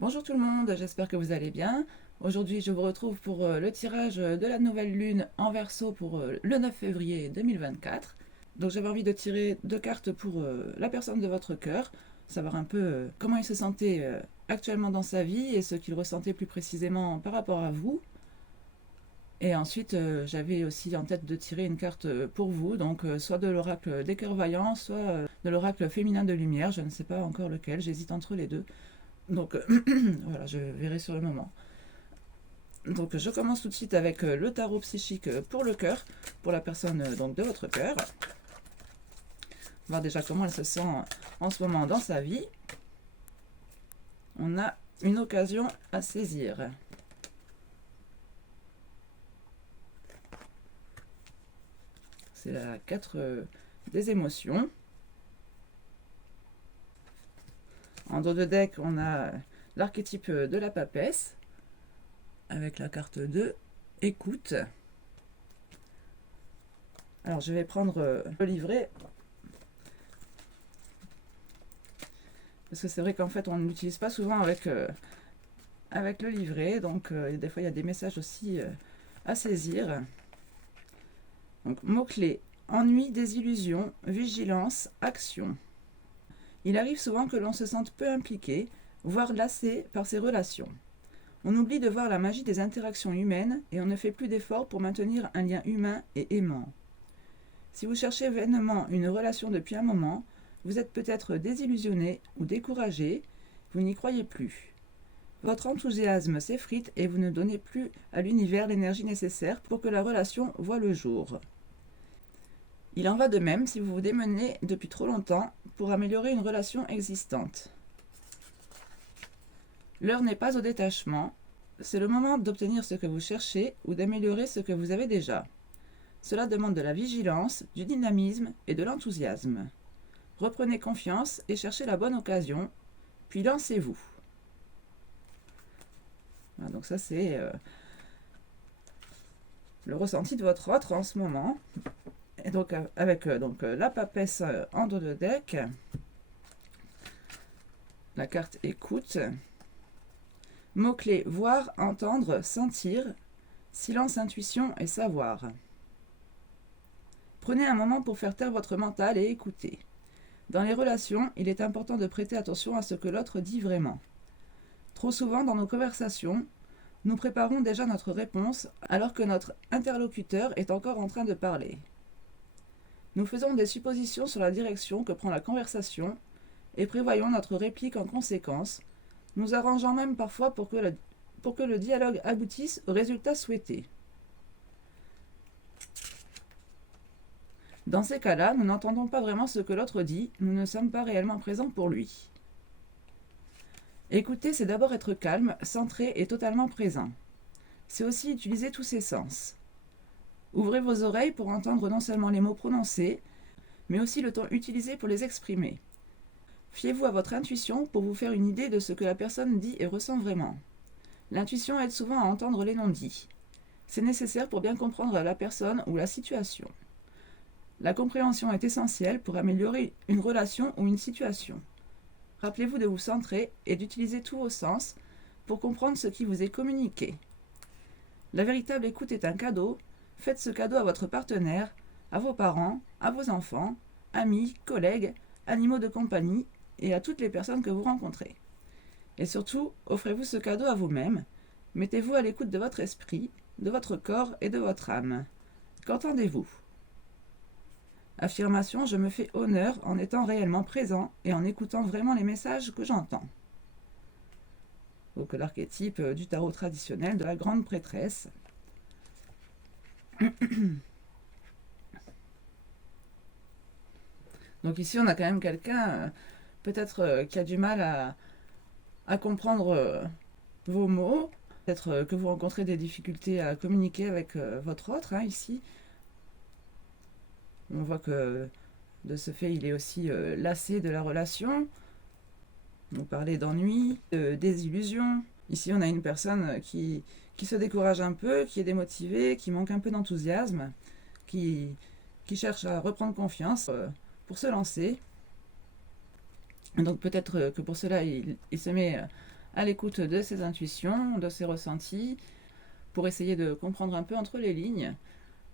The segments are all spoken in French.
Bonjour tout le monde, j'espère que vous allez bien. Aujourd'hui, je vous retrouve pour le tirage de la nouvelle lune en Verseau pour le 9 février 2024. Donc j'avais envie de tirer deux cartes pour la personne de votre cœur, savoir un peu comment il se sentait actuellement dans sa vie et ce qu'il ressentait plus précisément par rapport à vous. Et ensuite, j'avais aussi en tête de tirer une carte pour vous, donc soit de l'oracle des cœurs vaillants, soit de l'oracle féminin de lumière, je ne sais pas encore lequel, j'hésite entre les deux. Donc voilà, je verrai sur le moment. Donc je commence tout de suite avec le tarot psychique pour le cœur, pour la personne donc de votre cœur. Voir déjà comment elle se sent en ce moment dans sa vie. On a une occasion à saisir. C'est la 4 des émotions. En dos de deck, on a l'archétype de la papesse, avec la carte de écoute. Alors je vais prendre le livret, parce que c'est vrai qu'en fait on ne l'utilise pas souvent avec le livret, donc des fois il y a des messages aussi à saisir. Donc mots-clés: ennui, désillusion, vigilance, action. Il arrive souvent que l'on se sente peu impliqué, voire lassé par ses relations. On oublie de voir la magie des interactions humaines et on ne fait plus d'efforts pour maintenir un lien humain et aimant. Si vous cherchez vainement une relation depuis un moment, vous êtes peut-être désillusionné ou découragé, vous n'y croyez plus. Votre enthousiasme s'effrite et vous ne donnez plus à l'univers l'énergie nécessaire pour que la relation voie le jour. Il en va de même si vous vous démenez depuis trop longtemps pour améliorer une relation existante. L'heure n'est pas au détachement, c'est le moment d'obtenir ce que vous cherchez ou d'améliorer ce que vous avez déjà. Cela demande de la vigilance, du dynamisme et de l'enthousiasme. Reprenez confiance et cherchez la bonne occasion, puis lancez-vous. Voilà, donc ça c'est le ressenti de votre autre en ce moment. Et donc avec la papesse en dos de deck, la carte écoute, mots-clés: voir, entendre, sentir, silence, intuition et savoir. Prenez un moment pour faire taire votre mental et écouter. Dans les relations, il est important de prêter attention à ce que l'autre dit vraiment. Trop souvent dans nos conversations, nous préparons déjà notre réponse alors que notre interlocuteur est encore en train de parler. Nous faisons des suppositions sur la direction que prend la conversation et prévoyons notre réplique en conséquence, nous arrangeant même parfois pour que le dialogue aboutisse au résultat souhaité. Dans ces cas-là, nous n'entendons pas vraiment ce que l'autre dit, nous ne sommes pas réellement présents pour lui. Écouter, c'est d'abord être calme, centré et totalement présent. C'est aussi utiliser tous ses sens. Ouvrez vos oreilles pour entendre non seulement les mots prononcés, mais aussi le ton utilisé pour les exprimer. Fiez-vous à votre intuition pour vous faire une idée de ce que la personne dit et ressent vraiment. L'intuition aide souvent à entendre les non-dits. C'est nécessaire pour bien comprendre la personne ou la situation. La compréhension est essentielle pour améliorer une relation ou une situation. Rappelez-vous de vous centrer et d'utiliser tous vos sens pour comprendre ce qui vous est communiqué. La véritable écoute est un cadeau. Faites ce cadeau à votre partenaire, à vos parents, à vos enfants, amis, collègues, animaux de compagnie et à toutes les personnes que vous rencontrez. Et surtout, offrez-vous ce cadeau à vous-même. Mettez-vous à l'écoute de votre esprit, de votre corps et de votre âme. Qu'entendez-vous ? Affirmation: je me fais honneur en étant réellement présent et en écoutant vraiment les messages que j'entends. Donc l'archétype du tarot traditionnel de la grande prêtresse. Donc ici on a quand même quelqu'un peut-être qui a du mal à comprendre vos mots, peut-être que vous rencontrez des difficultés à communiquer avec votre autre ici. On voit que de ce fait, il est aussi lassé de la relation. Vous parlez d'ennui, de désillusion. Ici, on a une personne qui se décourage un peu, qui est démotivée, qui manque un peu d'enthousiasme, qui cherche à reprendre confiance pour se lancer. Donc peut-être que pour cela, il se met à l'écoute de ses intuitions, de ses ressentis, pour essayer de comprendre un peu entre les lignes.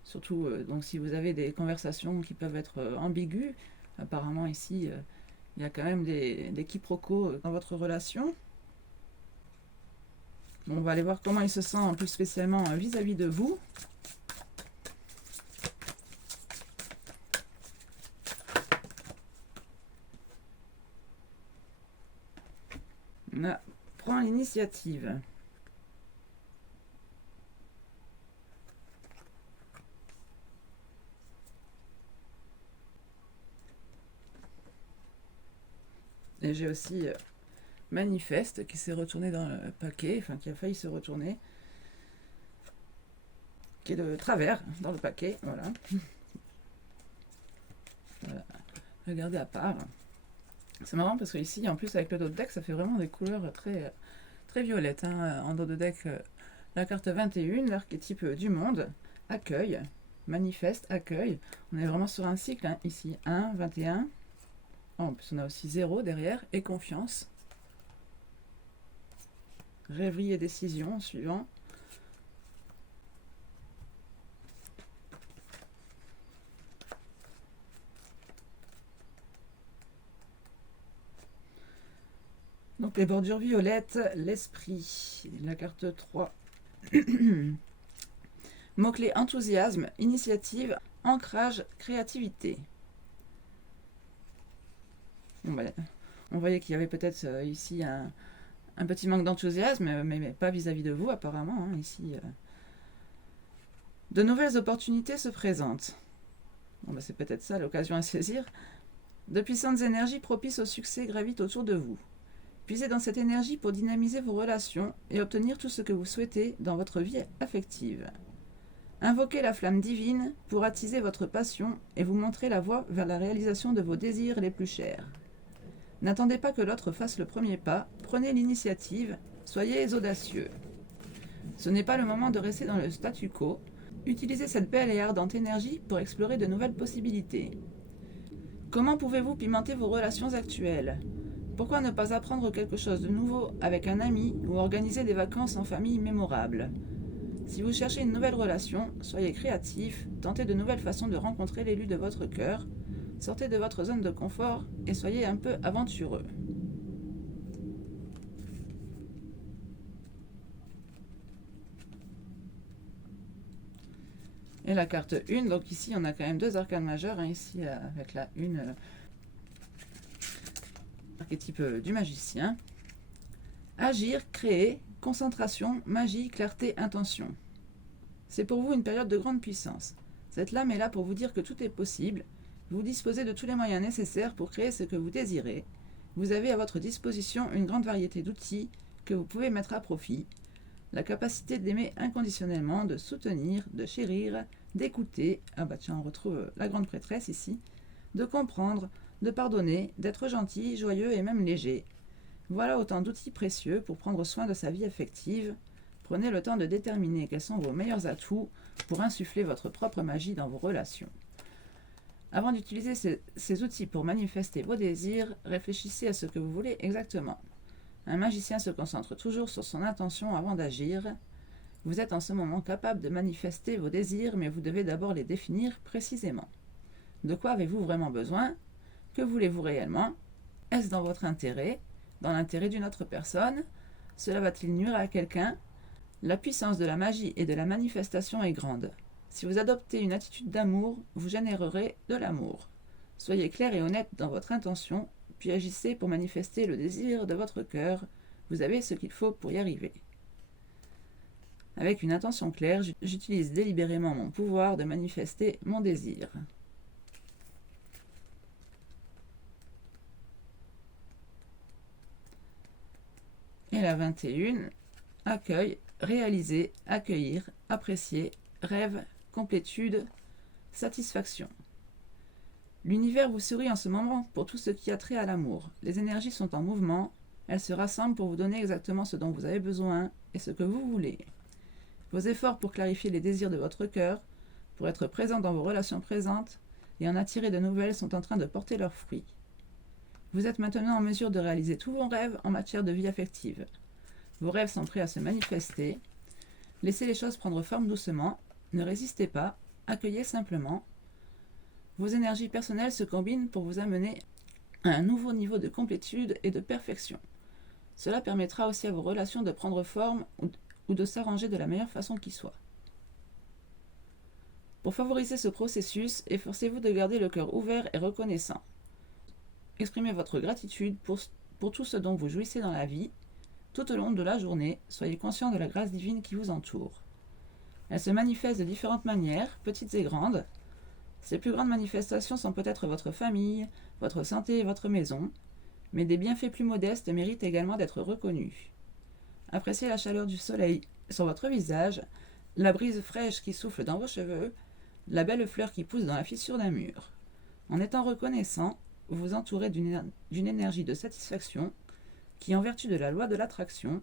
Surtout donc si vous avez des conversations qui peuvent être ambiguës, apparemment ici il y a quand même des quiproquos dans votre relation. Bon, on va aller voir comment il se sent plus spécialement vis-à-vis de vous. Prends l'initiative. Et j'ai aussi manifeste qui s'est retourné dans le paquet, enfin qui a failli se retourner, qui est de travers dans le paquet, voilà. Voilà. Regardez à part. C'est marrant parce que ici, en plus avec le dos de deck, ça fait vraiment des couleurs très, très violettes. Hein. En dos de deck, la carte 21, l'archétype du monde, accueil, manifeste, accueil. On est vraiment sur un cycle, hein. Ici 1, 21. Oh, en plus on a aussi 0 derrière, et confiance. Rêverie et décision, suivant. Donc les bordures violettes, l'esprit, la carte 3. Mots-clés enthousiasme, initiative, ancrage, créativité. Bon, ben, on voyait qu'il y avait peut-être ici un petit manque d'enthousiasme, mais pas vis-à-vis de vous apparemment. Hein, ici, de nouvelles opportunités se présentent. Bon, ben, c'est peut-être ça l'occasion à saisir. De puissantes énergies propices au succès gravitent autour de vous. Puisez dans cette énergie pour dynamiser vos relations et obtenir tout ce que vous souhaitez dans votre vie affective. Invoquez la flamme divine pour attiser votre passion et vous montrer la voie vers la réalisation de vos désirs les plus chers. N'attendez pas que l'autre fasse le premier pas, prenez l'initiative, soyez audacieux. Ce n'est pas le moment de rester dans le statu quo, utilisez cette belle et ardente énergie pour explorer de nouvelles possibilités. Comment pouvez-vous pimenter vos relations actuelles ? Pourquoi ne pas apprendre quelque chose de nouveau avec un ami ou organiser des vacances en famille mémorables ? Si vous cherchez une nouvelle relation, soyez créatif, tentez de nouvelles façons de rencontrer l'élu de votre cœur, sortez de votre zone de confort et soyez un peu aventureux. Et la carte 1, donc ici on a quand même deux arcanes majeures, hein, ici avec la 1, archétype du magicien. Agir, créer, concentration, magie, clarté, intention. C'est pour vous une période de grande puissance. Cette lame est là pour vous dire que tout est possible. Vous disposez de tous les moyens nécessaires pour créer ce que vous désirez. Vous avez à votre disposition une grande variété d'outils que vous pouvez mettre à profit. La capacité d'aimer inconditionnellement, de soutenir, de chérir, d'écouter. Ah bah tiens, on retrouve la grande prêtresse ici. De comprendre, de pardonner, d'être gentil, joyeux et même léger. Voilà autant d'outils précieux pour prendre soin de sa vie affective. Prenez le temps de déterminer quels sont vos meilleurs atouts pour insuffler votre propre magie dans vos relations. Avant d'utiliser ces outils pour manifester vos désirs, réfléchissez à ce que vous voulez exactement. Un magicien se concentre toujours sur son intention avant d'agir. Vous êtes en ce moment capable de manifester vos désirs, mais vous devez d'abord les définir précisément. De quoi avez-vous vraiment besoin ? Que voulez-vous réellement ? Est-ce dans votre intérêt ? Dans l'intérêt d'une autre personne ? Cela va-t-il nuire à quelqu'un ? La puissance de la magie et de la manifestation est grande. Si vous adoptez une attitude d'amour, vous générerez de l'amour. Soyez clair et honnête dans votre intention, puis agissez pour manifester le désir de votre cœur. Vous avez ce qu'il faut pour y arriver. Avec une intention claire, j'utilise délibérément mon pouvoir de manifester mon désir. Et la 21, accueil, réaliser, accueillir, apprécier, rêve, complétude, satisfaction. L'univers vous sourit en ce moment pour tout ce qui a trait à l'amour. Les énergies sont en mouvement, elles se rassemblent pour vous donner exactement ce dont vous avez besoin et ce que vous voulez. Vos efforts pour clarifier les désirs de votre cœur, pour être présent dans vos relations présentes et en attirer de nouvelles sont en train de porter leurs fruits. Vous êtes maintenant en mesure de réaliser tous vos rêves en matière de vie affective. Vos rêves sont prêts à se manifester. Laissez les choses prendre forme doucement. Ne résistez pas. Accueillez simplement. Vos énergies personnelles se combinent pour vous amener à un nouveau niveau de complétude et de perfection. Cela permettra aussi à vos relations de prendre forme ou de s'arranger de la meilleure façon qui soit. Pour favoriser ce processus, efforcez-vous de garder le cœur ouvert et reconnaissant. Exprimez votre gratitude pour tout ce dont vous jouissez dans la vie. Tout au long de la journée, soyez conscient de la grâce divine qui vous entoure. Elle se manifeste de différentes manières, petites et grandes. Ces plus grandes manifestations sont peut-être votre famille, votre santé et votre maison, mais des bienfaits plus modestes méritent également d'être reconnus. Appréciez la chaleur du soleil sur votre visage, la brise fraîche qui souffle dans vos cheveux, la belle fleur qui pousse dans la fissure d'un mur. En étant reconnaissant, vous vous entourez d'une énergie de satisfaction qui, en vertu de la loi de l'attraction,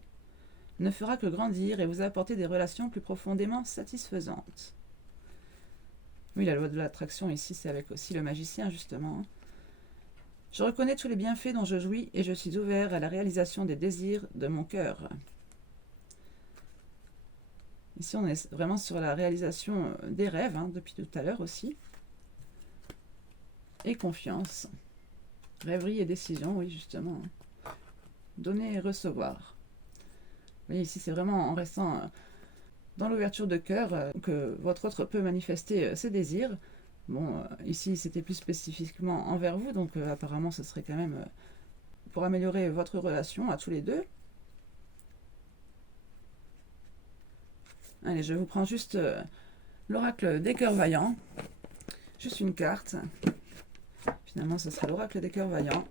ne fera que grandir et vous apporter des relations plus profondément satisfaisantes. Oui, la loi de l'attraction ici, c'est avec aussi le magicien, justement. Je reconnais tous les bienfaits dont je jouis et je suis ouvert à la réalisation des désirs de mon cœur. Ici, on est vraiment sur la réalisation des rêves, depuis tout à l'heure aussi. Et confiance. Rêverie et décision, oui, justement. Donner et recevoir. Vous voyez, ici, c'est vraiment en restant dans l'ouverture de cœur que votre autre peut manifester ses désirs. Bon, ici, c'était plus spécifiquement envers vous, donc apparemment, ce serait quand même pour améliorer votre relation à tous les deux. Allez, je vous prends juste l'oracle des cœurs vaillants. Juste une carte. Finalement, ce sera l'oracle des cœurs vaillants.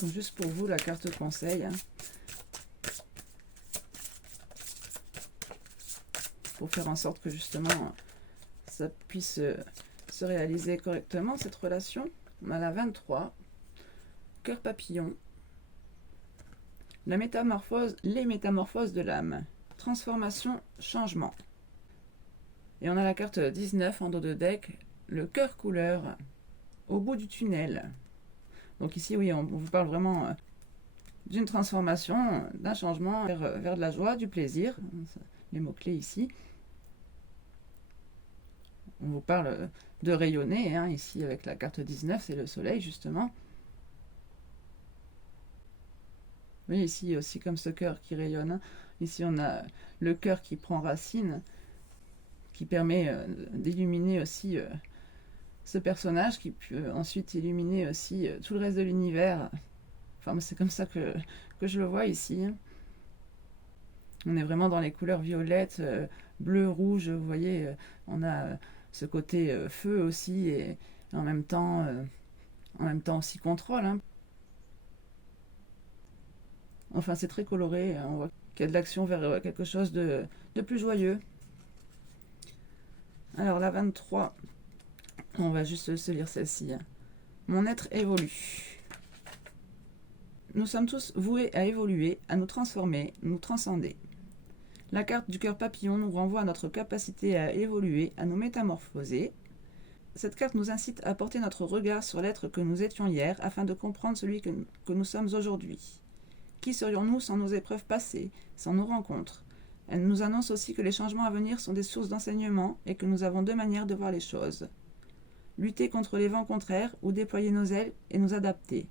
Donc, juste pour vous, la carte conseil. Pour faire en sorte que justement, ça puisse se réaliser correctement, cette relation. On a la 23. Cœur papillon. La métamorphose, les métamorphoses de l'âme. Transformation, changement. Et on a la carte 19 en dos de deck, le cœur couleur, au bout du tunnel. Donc ici, oui, on vous parle vraiment d'une transformation, d'un changement vers de la joie, du plaisir. Les mots-clés ici. On vous parle de rayonner, ici avec la carte 19, c'est le soleil justement. Oui, ici aussi comme ce cœur qui rayonne. Ici on a le cœur qui prend racine, qui permet d'illuminer aussi ce personnage, qui peut ensuite illuminer aussi tout le reste de l'univers. Enfin, c'est comme ça que je le vois ici. On est vraiment dans les couleurs violettes, bleu, rouge, vous voyez, on a ce côté feu aussi, et en même temps aussi contrôle. Enfin, c'est très coloré, on voit qu'il y a de l'action vers quelque chose de plus joyeux. Alors, la 23, on va juste se lire celle-ci. Mon être évolue. Nous sommes tous voués à évoluer, à nous transformer, nous transcender. La carte du cœur papillon nous renvoie à notre capacité à évoluer, à nous métamorphoser. Cette carte nous incite à porter notre regard sur l'être que nous étions hier afin de comprendre celui que nous sommes aujourd'hui. Qui serions-nous sans nos épreuves passées, sans nos rencontres? Elle nous annonce aussi que les changements à venir sont des sources d'enseignement et que nous avons deux manières de voir les choses. Lutter contre les vents contraires ou déployer nos ailes et nous adapter.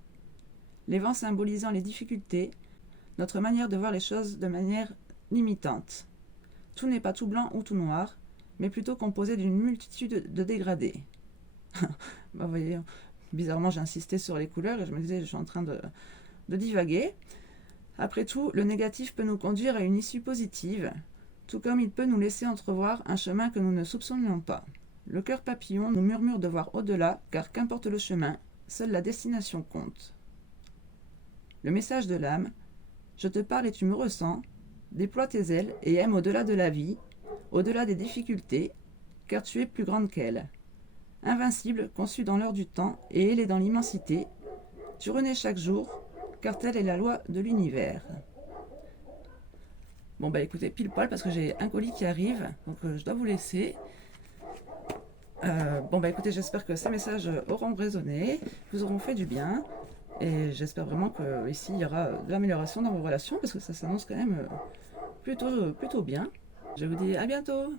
Les vents symbolisant les difficultés, notre manière de voir les choses de manière limitante. Tout n'est pas tout blanc ou tout noir, mais plutôt composé d'une multitude de dégradés. Vous voyez, bizarrement j'ai insisté sur les couleurs et je me disais je suis en train de divaguer. Après tout, le négatif peut nous conduire à une issue positive, tout comme il peut nous laisser entrevoir un chemin que nous ne soupçonnions pas. Le cœur papillon nous murmure de voir au-delà, car qu'importe le chemin, seule la destination compte. Le message de l'âme, je te parle et tu me ressens, déploie tes ailes et aime au-delà de la vie, au-delà des difficultés, car tu es plus grande qu'elle. Invincible, conçue dans l'heure du temps et ailée dans l'immensité, tu renais chaque jour, car telle est la loi de l'univers. Bon bah écoutez, pile poil parce que j'ai un colis qui arrive, donc je dois vous laisser. Bon bah écoutez, j'espère que ces messages auront résonné, vous auront fait du bien. Et j'espère vraiment qu'ici, il y aura de l'amélioration dans vos relations parce que ça s'annonce quand même plutôt bien. Je vous dis à bientôt.